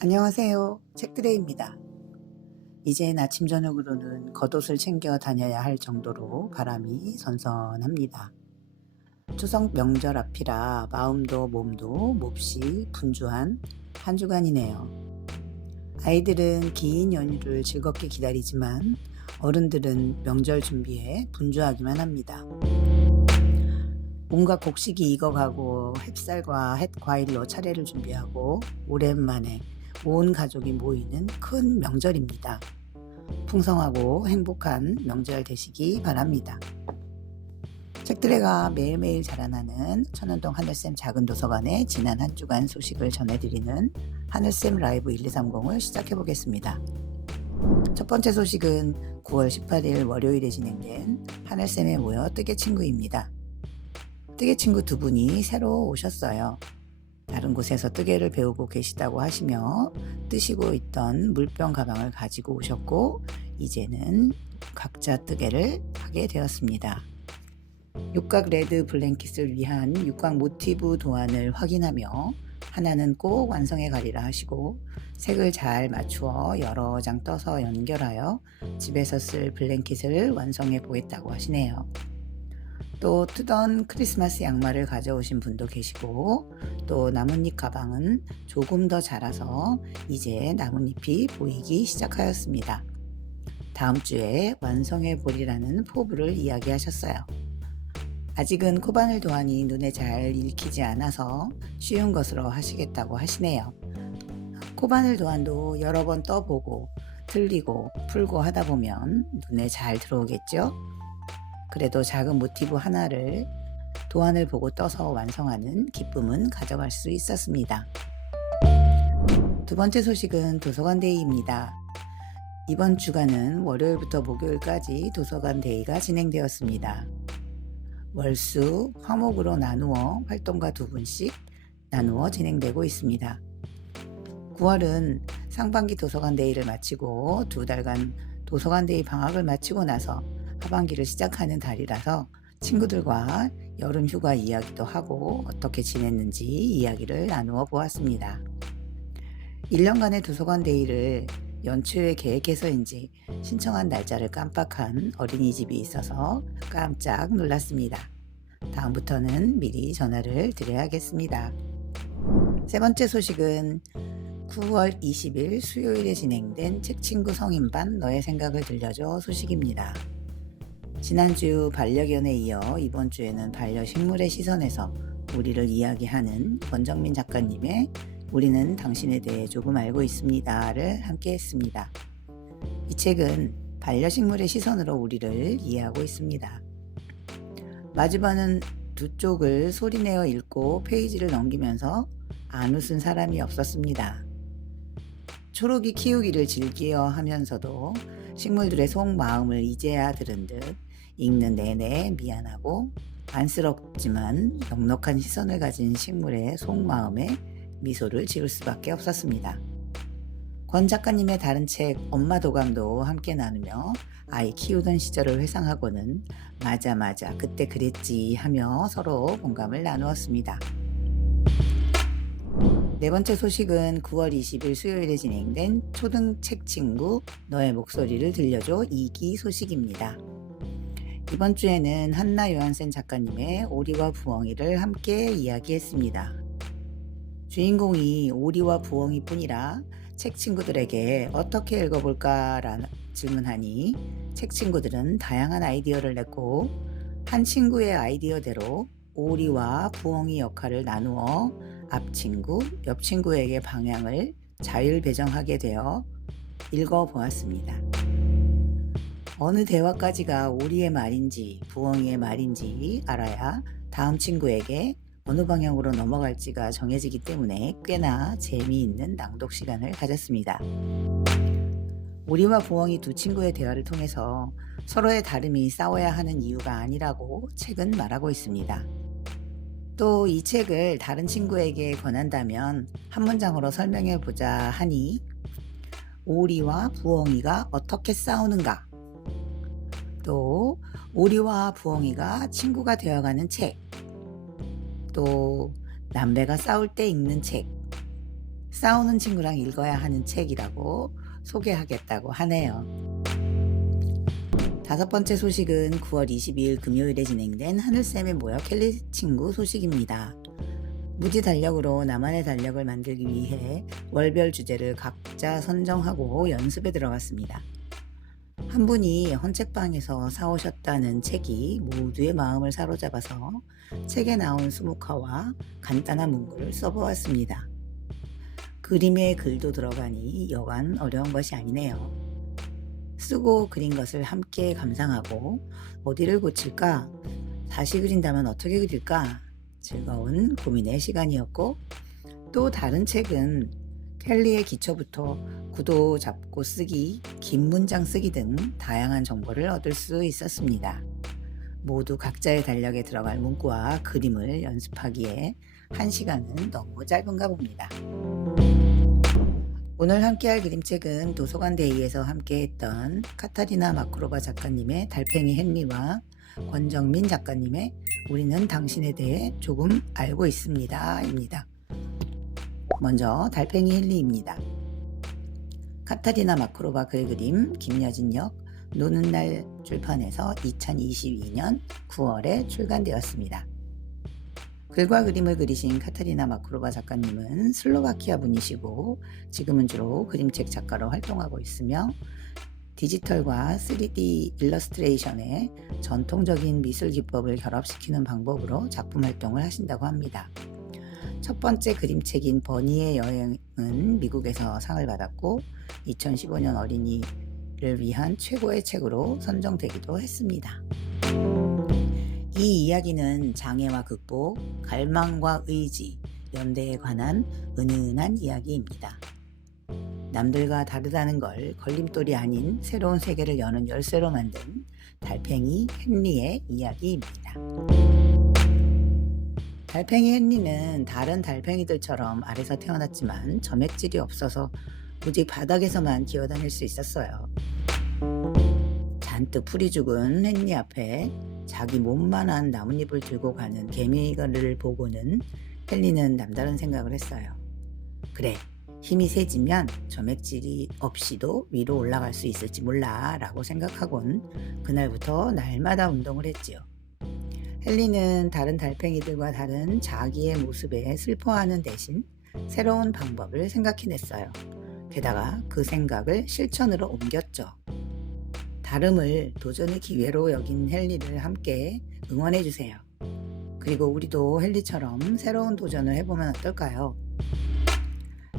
안녕하세요. 책드레입니다. 이젠 아침 저녁으로는 겉옷을 챙겨 다녀야 할 정도로 바람이 선선합니다. 추석 명절 앞이라 마음도 몸도 몹시 분주한 한 주간이네요. 아이들은 긴 연휴를 즐겁게 기다리지만 어른들은 명절 준비에 분주하기만 합니다. 온갖 곡식이 익어가고 햅쌀과 햇과일로 차례를 준비하고 오랜만에 온 가족이 모이는 큰 명절입니다. 풍성하고 행복한 명절 되시기 바랍니다. 책들애가 매일매일 자라나는 천연동 하늘쌤 작은 도서관의 지난 한 주간 소식을 전해드리는 하늘쌤 라이브 1230을 시작해 보겠습니다. 첫 번째 소식은 9월 18일 월요일에 진행된 하늘쌤의 모여 뜨개 친구입니다. 뜨개 친구 두 분이 새로 오셨어요. 다른 곳에서 뜨개를 배우고 계시다고 하시며 뜨시고 있던 물병 가방을 가지고 오셨고 이제는 각자 뜨개를 하게 되었습니다. 육각 레드 블랭킷을 위한 육각 모티브 도안을 확인하며 하나는 꼭 완성해 가리라 하시고 색을 잘 맞추어 여러 장 떠서 연결하여 집에서 쓸 블랭킷을 완성해 보겠다고 하시네요. 또 뜨던 크리스마스 양말을 가져오신 분도 계시고 또 나뭇잎 가방은 조금 더 자라서 이제 나뭇잎이 보이기 시작하였습니다. 다음 주에 완성해 보리라는 포부를 이야기하셨어요. 아직은 코바늘 도안이 눈에 잘 읽히지 않아서 쉬운 것으로 하시겠다고 하시네요. 코바늘 도안도 여러 번 떠보고 틀리고 풀고 하다 보면 눈에 잘 들어오겠죠? 그래도 작은 모티브 하나를 도안을 보고 떠서 완성하는 기쁨은 가져갈 수 있었습니다. 두 번째 소식은 도서관 데이입니다. 이번 주간은 월요일부터 목요일까지 도서관 데이가 진행되었습니다. 월수, 화목으로 나누어 활동가 두 분씩 나누어 진행되고 있습니다. 9월은 상반기 도서관 데이를 마치고 두 달간 도서관 데이 방학을 마치고 나서 하반기를 시작하는 달이라서 친구들과 여름 휴가 이야기도 하고 어떻게 지냈는지 이야기를 나누어 보았습니다. 1년간의 도서관 데이를 연초에 계획해서인지 신청한 날짜를 깜빡한 어린이집이 있어서 깜짝 놀랐습니다. 다음부터는 미리 전화를 드려야겠습니다. 세 번째 소식은 9월 20일 수요일에 진행된 책친구 성인반 너의 생각을 들려줘 소식입니다. 지난주 반려견에 이어 이번 주에는 반려식물의 시선에서 우리를 이야기하는 권정민 작가님의 우리는 당신에 대해 조금 알고 있습니다를 함께 했습니다. 이 책은 반려식물의 시선으로 우리를 이해하고 있습니다. 마주보는 두 쪽을 소리내어 읽고 페이지를 넘기면서 안 웃은 사람이 없었습니다. 초록이 키우기를 즐겨 하면서도 식물들의 속마음을 이제야 들은 듯 읽는 내내 미안하고 안쓰럽지만 넉넉한 시선을 가진 식물의 속마음에 미소를 지을 수밖에 없었습니다. 권 작가님의 다른 책 엄마 도감도 함께 나누며 아이 키우던 시절을 회상하고는 맞아 그때 그랬지 하며 서로 공감을 나누었습니다. 네 번째 소식은 9월 20일 수요일에 진행된 초등 책 친구 너의 목소리를 들려줘 2기 소식입니다. 이번 주에는 한나 요한센 작가님의 오리와 부엉이를 함께 이야기했습니다. 주인공이 오리와 부엉이 뿐이라 책 친구들에게 어떻게 읽어볼까라는 질문하니 책 친구들은 다양한 아이디어를 냈고 한 친구의 아이디어대로 오리와 부엉이 역할을 나누어 앞 친구, 옆 친구에게 방향을 자율 배정하게 되어 읽어보았습니다. 어느 대화까지가 오리의 말인지 부엉이의 말인지 알아야 다음 친구에게 어느 방향으로 넘어갈지가 정해지기 때문에 꽤나 재미있는 낭독 시간을 가졌습니다. 오리와 부엉이 두 친구의 대화를 통해서 서로의 다름이 싸워야 하는 이유가 아니라고 책은 말하고 있습니다. 또 이 책을 다른 친구에게 권한다면 한 문장으로 설명해 보자 하니 오리와 부엉이가 어떻게 싸우는가, 또 오리와 부엉이가 친구가 되어가는 책, 또 남매가 싸울 때 읽는 책, 싸우는 친구랑 읽어야 하는 책이라고 소개하겠다고 하네요. 5번째 소식은 9월 22일 금요일에 진행된 하늘쌤의 모여 켈리 친구 소식입니다. 무지 달력으로 나만의 달력을 만들기 위해 월별 주제를 각자 선정하고 연습에 들어갔습니다. 한 분이 헌책방에서 사오셨다는 책이 모두의 마음을 사로잡아서 책에 나온 수묵화와 간단한 문구를 써보았습니다. 그림에 글도 들어가니 여간 어려운 것이 아니네요. 쓰고 그린 것을 함께 감상하고 어디를 고칠까? 다시 그린다면 어떻게 그릴까? 즐거운 고민의 시간이었고, 또 다른 책은 켈리의 기초부터 구도 잡고 쓰기, 긴 문장 쓰기 등 다양한 정보를 얻을 수 있었습니다. 모두 각자의 달력에 들어갈 문구와 그림을 연습하기에 1시간은 너무 짧은가 봅니다. 오늘 함께할 그림책은 도서관 데이에서 함께했던 카타리나 마크로바 작가님의 달팽이 헨리와 권정민 작가님의 우리는 당신에 대해 조금 알고 있습니다 입니다. 먼저 달팽이 헨리입니다. 카타리나 마크로바 글그림, 김여진 역, 노는 날 출판에서 2022년 9월에 출간되었습니다. 글과 그림을 그리신 카타리나 마크로바 작가님은 슬로바키아 분이시고 지금은 주로 그림책 작가로 활동하고 있으며 디지털과 3D 일러스트레이션의 전통적인 미술 기법을 결합시키는 방법으로 작품 활동을 하신다고 합니다. 첫 번째 그림책인 버니의 여행은 미국에서 상을 받았고 2015년 어린이를 위한 최고의 책으로 선정되기도 했습니다. 이 이야기는 장애와 극복, 갈망과 의지, 연대에 관한 은은한 이야기입니다. 남들과 다르다는 걸 걸림돌이 아닌 새로운 세계를 여는 열쇠로 만든 달팽이 헨리의 이야기입니다. 달팽이 헨리는 다른 달팽이들처럼 알에서 태어났지만 점액질이 없어서 오직 바닥에서만 기어다닐 수 있었어요. 잔뜩 풀이 죽은 헨리 앞에 자기 몸만한 나뭇잎을 들고 가는 개미를 보고는 헨리는 남다른 생각을 했어요. 그래, 힘이 세지면 점액질이 없이도 위로 올라갈 수 있을지 몰라 라고 생각하곤 그날부터 날마다 운동을 했지요. 헨리는 다른 달팽이들과 다른 자기의 모습에 슬퍼하는 대신 새로운 방법을 생각해냈어요. 게다가 그 생각을 실천으로 옮겼죠. 다름을 도전의 기회로 여긴 헨리를 함께 응원해주세요. 그리고 우리도 헨리처럼 새로운 도전을 해보면 어떨까요?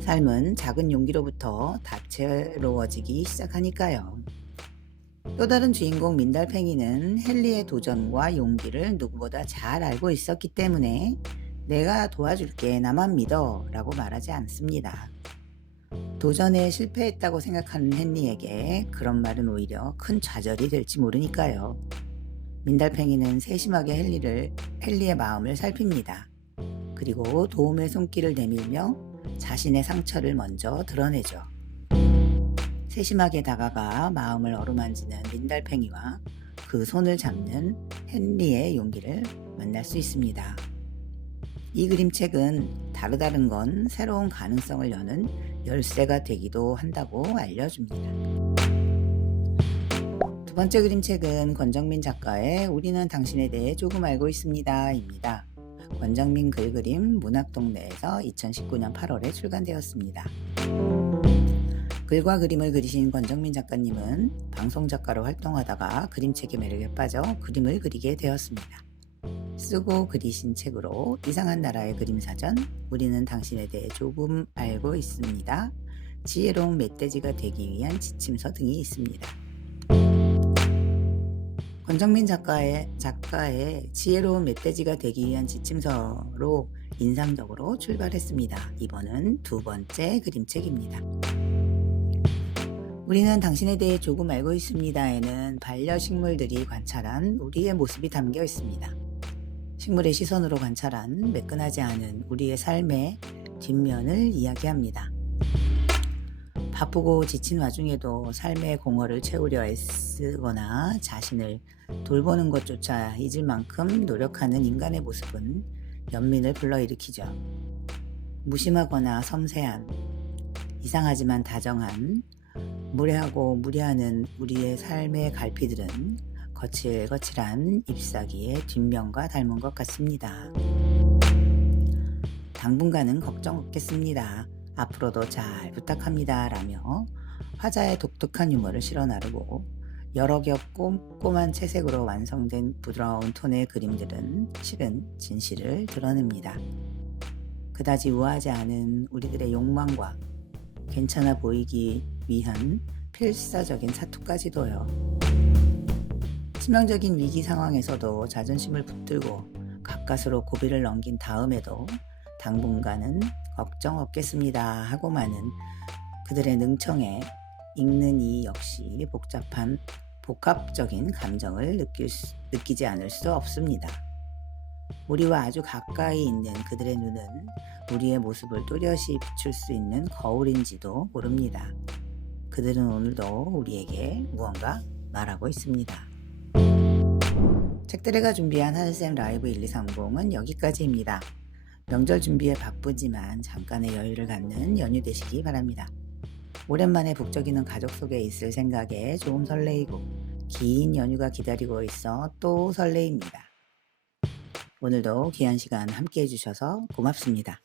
삶은 작은 용기로부터 다채로워지기 시작하니까요. 또 다른 주인공 민달팽이는 헨리의 도전과 용기를 누구보다 잘 알고 있었기 때문에 내가 도와줄게, 나만 믿어 라고 말하지 않습니다. 도전에 실패했다고 생각하는 헨리에게 그런 말은 오히려 큰 좌절이 될지 모르니까요. 민달팽이는 세심하게 헨리의 마음을 살핍니다. 그리고 도움의 손길을 내밀며 자신의 상처를 먼저 드러내죠. 세심하게 다가가 마음을 어루만지는 민달팽이와 그 손을 잡는 헨리의 용기를 만날 수 있습니다. 이 그림책은 다른 건 새로운 가능성을 여는 열쇠가 되기도 한다고 알려줍니다. 두 번째 그림책은 권정민 작가의 우리는 당신에 대해 조금 알고 있습니다 입니다. 권정민 글그림 문학동네에서 2019년 8월에 출간되었습니다. 글과 그림을 그리신 권정민 작가님은 방송작가로 활동하다가 그림책의 매력에 빠져 그림을 그리게 되었습니다. 쓰고 그리신 책으로 이상한 나라의 그림사전, 우리는 당신에 대해 조금 알고 있습니다, 지혜로운 멧돼지가 되기 위한 지침서 등이 있습니다. 권정민 작가의 지혜로운 멧돼지가 되기 위한 지침서로 인상적으로 출발했습니다. 이번은 두 번째 그림책입니다. 우리는 당신에 대해 조금 알고 있습니다에는 반려식물들이 관찰한 우리의 모습이 담겨 있습니다. 식물의 시선으로 관찰한 매끈하지 않은 우리의 삶의 뒷면을 이야기합니다. 바쁘고 지친 와중에도 삶의 공허를 채우려 애쓰거나 자신을 돌보는 것조차 잊을 만큼 노력하는 인간의 모습은 연민을 불러일으키죠. 무심하거나 섬세한, 이상하지만 다정한, 무례하고 무례하는 우리의 삶의 갈피들은 거칠거칠한 잎사귀의 뒷면과 닮은 것 같습니다. 당분간은 걱정 없겠습니다. 앞으로도 잘 부탁합니다. 라며 화자의 독특한 유머를 실어 나르고 여러 겹 꼼꼼한 채색으로 완성된 부드러운 톤의 그림들은 실은 진실을 드러냅니다. 그다지 우아하지 않은 우리들의 욕망과 괜찮아 보이기 위한 필사적인 사투까지도요. 치명적인 위기 상황에서도 자존심을 붙들고 가까스로 고비를 넘긴 다음에도 당분간은 걱정 없겠습니다 하고만은 그들의 능청에 읽는 이 역시 복합적인 감정을 느끼지 않을 수 없습니다. 우리와 아주 가까이 있는 그들의 눈은 우리의 모습을 또렷이 비출 수 있는 거울인지도 모릅니다. 그들은 오늘도 우리에게 무언가 말하고 있습니다. 책들이가 준비한 하늘쌤 라이브 1230은 여기까지입니다. 명절 준비에 바쁘지만 잠깐의 여유를 갖는 연휴 되시기 바랍니다. 오랜만에 북적이는 가족 속에 있을 생각에 조금 설레이고 긴 연휴가 기다리고 있어 또 설레입니다. 오늘도 귀한 시간 함께 해주셔서 고맙습니다.